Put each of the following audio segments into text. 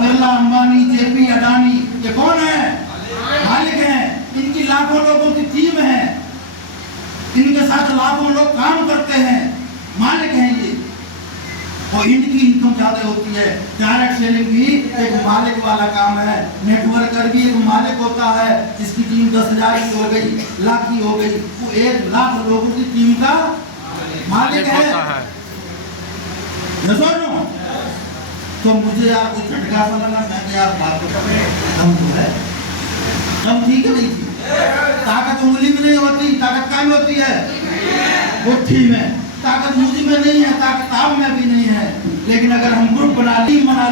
Birla, Ambani, JP, Adani, ये कौन है? मालिक हैं। इनकी लाखों लोगों की टीम है, इनके साथ लाखों लोग काम करते हैं, मालिक हैं ये, और इनकी इनकम ज्यादा होती है। डायरेक्ट सेलिंग भी एक मालिक वाला काम है, नेटवर्कर भी एक मालिक होता है, जिसकी टीम 10,000 की हो गई, लाख की हो गई, वो 1 लाख लोगों की टीम का मालिक है। तो मुझे यार कुछ झटका सा लगा, मैं यार बात दम तो है, दम ठीक है नहीं थी, ताकत उंगली में नहीं होती, ताकत कहाँ में होती है? मुट्ठी में। ताकत मुझ में नहीं है, ताकत आप में भी नहीं है, लेकिन अगर हम ग्रुप बना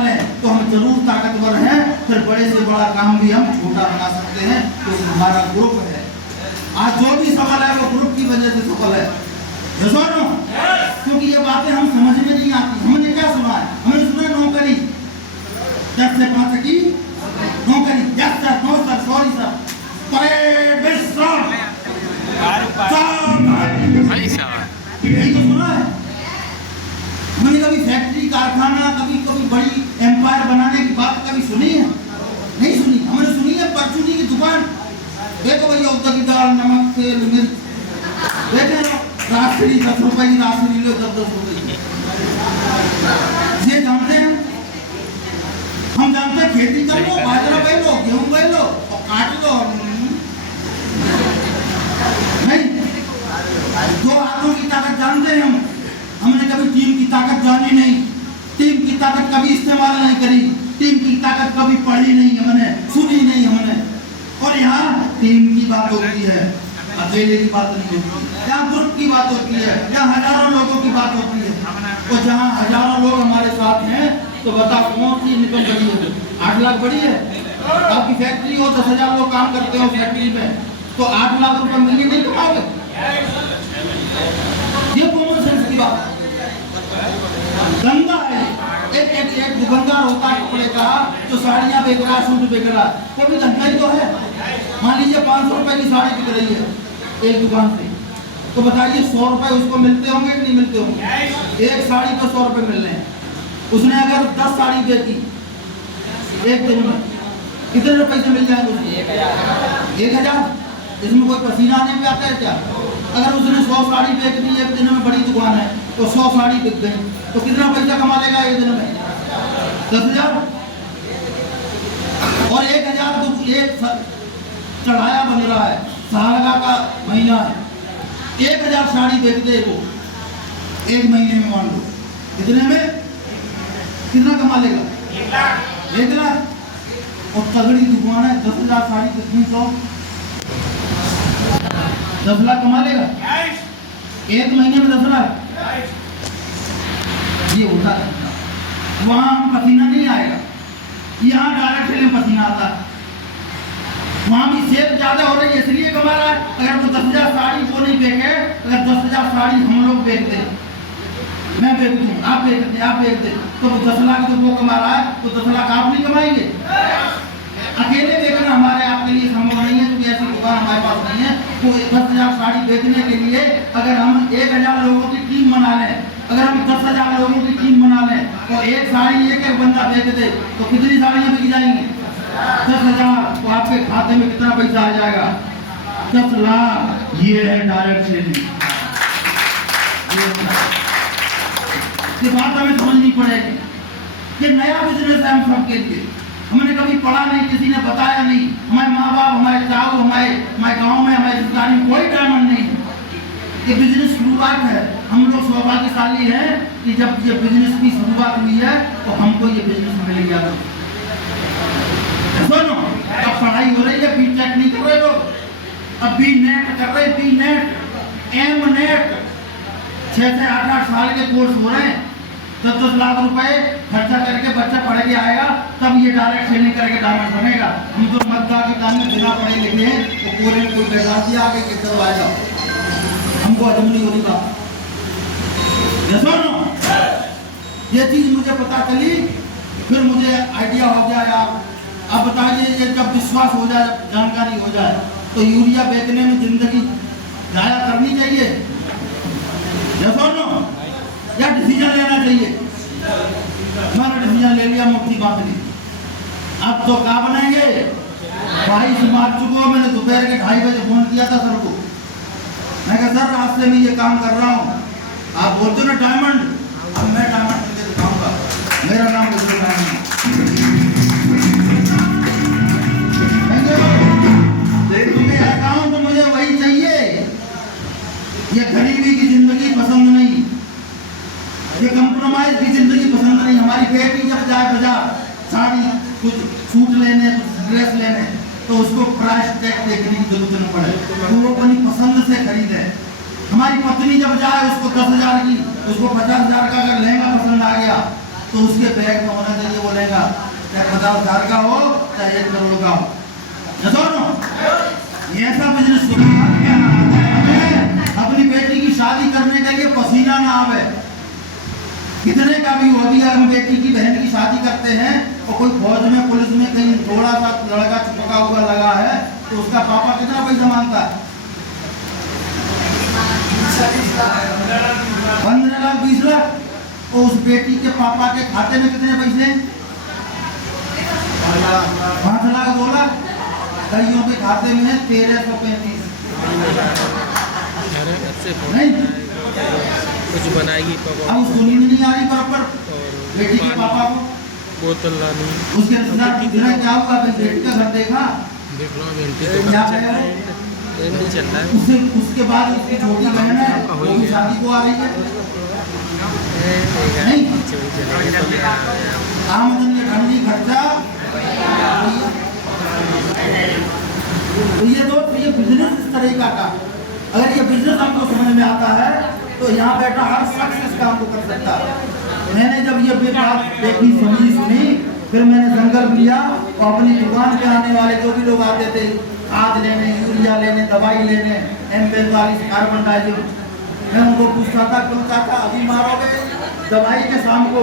लें तो हम जरूर ताकतवर हैं, फिर बड़े से बड़ा काम भी हम छोटा बना सकते हैं, क्योंकि तो हमारा ग्रुप है। आज जो भी सफल है वो ग्रुप की वजह से सफल है, क्योंकि ये बातें हम समझ में नहीं आती। हमने क्या सुना है? हमने सुना नौकरी 10 से 5 की नौकरी, 10 सर, 9 सर, सॉरी सर, यही तो सुना है। हमने कभी फैक्ट्री, कारखाना, कभी बड़ी एम्पायर बनाने की बात कभी सुनी है? नहीं सुनी। हमने सुनी है परचूनी की दुकान, देखो भैया उधर की दाल, नमक, तेल, मिर्च, देखे राशि 10 रुपए की राशि लो, 10-10 रुपए। ये जानते हैं हम जानते हैं खेती कर लो, बाजरा बो लो, गेहूं बो लो और काट लो, नहीं। 2 हाथों की ताकत जानते हैं हम, हमने कभी टीम की ताकत जानी नहीं, टीम की ताकत कभी इस्तेमाल नहीं करी, टीम की ताकत कभी पढ़ी नहीं हमने, सुनी नहीं हमने। और यहाँ टीम की बात होती है, अकेले की बात नहीं होती, यहाँ ग्रुप की बात होती है, यहाँ हजारों लोगों की बात होती है। और जहाँ हजारों लोग हमारे साथ हैं तो बताओ कौन सी इनकम बढ़ी है? 8 लाख बढ़ी है। आपकी फैक्ट्री हो, 10,000 लोग काम करते हो फैक्ट्री में, तो 8 लाख रुपए मिलिए नहीं कमाओगे? ये कॉमन सेंस की बात है। धंधा है, एक दुकानदार होता है कपड़े का, जो साड़ियाँ बेच रहा है, सूट बेच रहा है, वो भी धंधा ही तो है। मान लीजिए 500 रुपए की साड़ी बिक रही है एक दुकान से, तो बताइए 100 रुपए उसको मिलते होंगे कि नहीं मिलते होंगे? एक साड़ी पर 100 रुपए मिल रहे हैं। उसने अगर 10 साड़ी बेची एक दिन में, कितने पैसे मिल जाएंगे उसको? 1,000। इसमें कोई पसीना आने में आता है क्या? अगर उसने 100 साड़ी बेच दी एक दिन में, बड़ी दुकान है, तो 100 साड़ी बिक गई, तो कितना पैसा कमा लेगा एक दिन में? 10,000। और 1,000 एक चढ़ाया बन रहा है, सालगा का महीना है, 1,000 साड़ी बेच दे वो एक महीने में, मान लो कितने में कितना कमा लेगा? 1 लाख। और तगड़ी दुकान है, 10,000 साड़ी कितनी, 10 लाख कमा लेगा एक महीने में। 10 लाख ये होता है। वहां हम पसीना नहीं आएगा, यहाँ डायरेक्ट सेलिंग पसीना आता है। वहां भी सेल ज्यादा हो रही है इसलिए कमा रहा है। अगर वो 10,000 साड़ी वो नहीं बेचे, अगर 10,000 साड़ी हम लोग बेच दें, मैं बेच दूं, आप बेच दे, तो वो 10 लाख जो वो कमा रहा है, तो 10 लाख आप नहीं कमाएंगे? अकेले बेचना हमारे आपके लिए संभव नहीं है, क्योंकि ऐसी दुकान हमारे पास नहीं है। तो 10,000 साड़ी बेचने के लिए अगर हम 1,000 लोगों की टीम बना लें, अगर हम 10,000 लोगों की टीम बना लें, तो एक साड़ी एक बंदा बेच दे, तो कितनी साड़ियाँ बिक जाएंगी? 10,000। तो आपके खाते में कितना पैसा आ जाएगा? 10 लाख। ये है डायरेक्ट सेलिंग। ये बात हमें समझनी पड़ेगी। ये नया बिजनेस है हम सबके लिए, हमने कभी पढ़ा नहीं, किसी ने बताया नहीं। हमारे माँ बाप, हमारे चाऊ, हमारे गांव में, हमारे रिश्तेदारी में कोई डायमंड नहीं। ये बिजनेस शुरुआत है। हम लोग सौभाग्यशाली हैं कि जब ये बिजनेस की शुरुआत हुई है तो हमको ये बिजनेस मिल गया। सुनो, अब पढ़ाई हो रही है, बीटेक नहीं कर रहे लोग, अब बी नेट कर रहे, बी नेट, एम नेट, 6 से 8 साल के कोर्स हो रहे हैं। 10-10 लाख रुपए खर्चा करके बच्चा पढ़ के आएगा, तब ये डायरेक्ट सेलिंग करके डायमंड बनेगा। हम तो मध्य के काम में बिना पढ़े लिखे हैं, तो पूरे कोई बैठा आगे कितना आएगा, हमको हजम नहीं होनी बात। ये चीज मुझे पता चली, फिर मुझे आइडिया हो गया यार। अब बताइए, ये जब विश्वास हो जाए, जानकारी हो जाए, तो यूरिया बेचने में जिंदगी जाया करनी चाहिए या डिसीजन लेना चाहिए? मैंने डिसीजन ले लिया, मुफ्ती बात ली, अब तो क्या बनेंगे? 22 मार्च को मैंने दोपहर के 2:30 बजे फोन किया था सर को। मैं कहा सर आज से मैं ये काम कर रहा हूँ, आप बोलते हो ना डायमंड, अब मैं डायमंड करके दिखाऊंगा। मेरा नाम गुजर डायमंड। तुम्हें अकाउंट मुझे वही चाहिए। ये गरीबी की जिंदगी पसंद नहीं, ये कंप्रोमाइज की जिंदगी पसंद नहीं। हमारी बेटी जब जाए बाजार साड़ी कुछ सूट लेने कुछ ड्रेस लेने तो उसको प्राइस टैग देखने की जरूरत न पड़े, तो वो अपनी पसंद से खरीदे। हमारी पत्नी जब जाए उसको 10,000 की उसको 50,000 का अगर लहंगा पसंद आ गया तो उसके बैग में होना चाहिए वो लहंगा, चाहे 50,000 का हो चाहे 1 करोड़ का हो। ऐसा बिजनेस अपनी बेटी की शादी करने के लिए पसीना ना आवे, कितने का भी हो दिया। हम बेटी की बहन की शादी करते हैं और कोई फौज में पुलिस में कहीं थोड़ा सा लड़का चिपका हुआ लगा है तो उसका पापा कितना पैसा मांगता है? 15 लाख 20 लाख। और उस बेटी के पापा के खाते में कितने पैसे? 5 लाख 2 लाख। कईयों के खाते में 1335। नहीं कुछ बनाएगी अब उसको नींद नहीं आ रही बराबर बेटी के पापा को बोतल लानी। उसके रिश्तेदार क्या हुआ? बेटी का घर देखा देख लो क्या है? नहीं चल रहा है। उसके बाद उसकी छोटी बहन है वो भी शादी को आ रही है। नहीं आमदनी ठंडी खर्चा। तो ये बिजनेस इस तरीका का, अगर ये बिजनेस हमको समझ में आता है तो यहाँ बैठा हर शख्स इस काम को कर सकता है। मैंने जब ये बात देखी समझी सुनी फिर मैंने संकल्प लिया और अपनी दुकान पे आने वाले जो भी लोग आते थे खाद लेने, यूरिया लेने, दवाई लेने, M45 कार्बन डाइऑक्साइड, मैं उनको पूछता था क्यों चाचा अभी मारोगे दवाई के शाम को?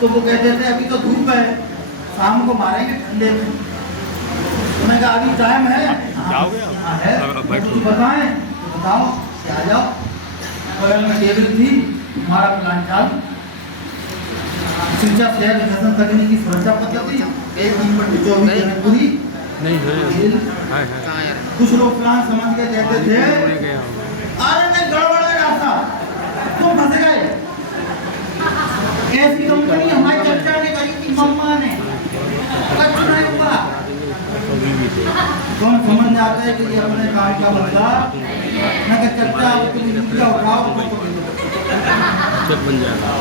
तो वो कहते थे अभी तो धूप है, शाम को मारेंगे ठंडे में। तो मैं कहा अभी टाइम है, है तो बताएं, तो बताओ क्या जाओ। बगल में टेबल थी, हमारा प्लान चालू। शिक्षा शहर शासन तकनीकी सुरक्षा पद्धति 1/24 जनवरी नहीं है। कुछ लोग प्लान समझ के कहते थे अरे नहीं गड़बड़ है रास्ता, तुम फंस गए। ऐसी कंपनी हमारी चर्चा ने करी थी, मम्मा ने कुछ नहीं हुआ। कौन समझ जाते हैं कि ये अपने काम का बदला मैं कह चर्चा यूरिया उठाओ जब बन जाएगा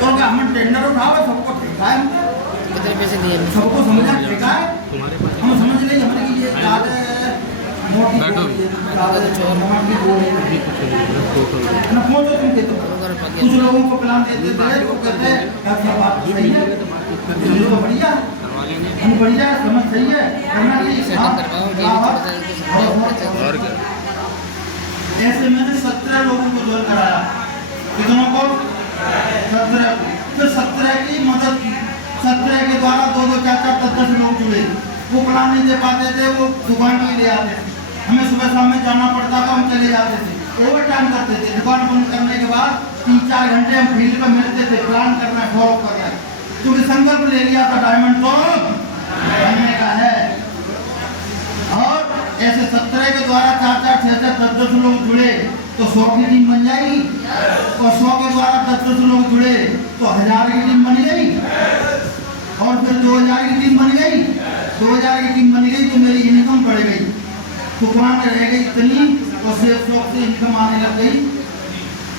तो क्या हम टेंडर उठाओ सबको ठेका है, कितने पैसे दिए? सबको समझा ठेका है। तुम्हारे पास हम समझ लेंगे हमारे की ये याद मोटी ना पहुंचो तुम के तो कुछ लोगों को प्लान देते थे वो कहते हैं क्या बात सही है तो बढ़िया हम बढ़िया समझ सही है करना चाहिए। और क्या ऐसे मैंने 17 लोगों को ज्वाइन कराया। कितनों को? 17। फिर 17 की मदद की, 17 के द्वारा 2-2, 4-4, 10-10 लोग जुड़े। वो प्लान नहीं दे पाते थे, वो दुकान के लिए आते थे, हमें सुबह शाम में जाना पड़ता था, हम चले जाते थे, ओवर टाइम करते थे। दुकान बंद करने के बाद 3-4 घंटे हम फील्ड पर मिलते थे, प्लान करना है, फॉलो करना है, क्योंकि संकल्प ले लिया था डायमंड तो बनने का है। और ऐसे 17 के द्वारा 4-4, 6-6, 10-10 लोग जुड़े तो 100 की टीम बन जाएगी, और 100 के द्वारा 10-10 लोग जुड़े तो 1000 की टीम बन गई, और फिर 2000 की टीम बन गई। 2000 की टीम बन गई तो मेरी इनकम बढ़ गई, दुकान रह गई इतनी और सेफ शॉप से इनकम आने लग गई।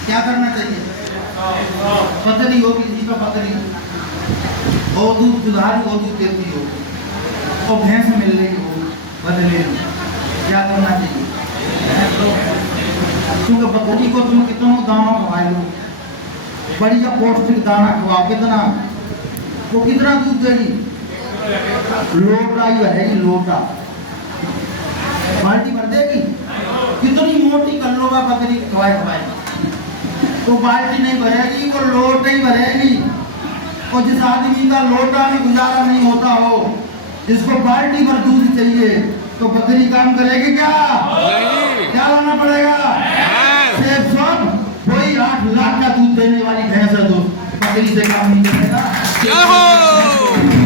क्या करना चाहिए? पतली हो किसी का पतली और दूध दुधारी हो, दूध देती हो, और भैंस मिल रही हो बदले, क्या करना चाहिए? क्योंकि बकरी को तुम कितना दाना खवाए लो, बढ़िया पौष्टिक दाना खवाओ, कितना वो कितना दूध देगी? लोटा ही भरेगी, लोटा बाल्टी भर देगी। कितनी मोटी कर लो बकरी खवाए तो बाल्टी नहीं भरेगी, वो लोटा ही भरेगी। और जिस आदमी का लोटा में गुजारा नहीं होता हो, जिसको बाल्टी भर दूध चाहिए, तो बकरी काम करेगी क्या? क्या लाना पड़ेगा? सेफ शॉप वही 8 लाख का दूध देने वाली भैंस है, तो बकरी से काम नहीं करेगा। जय हो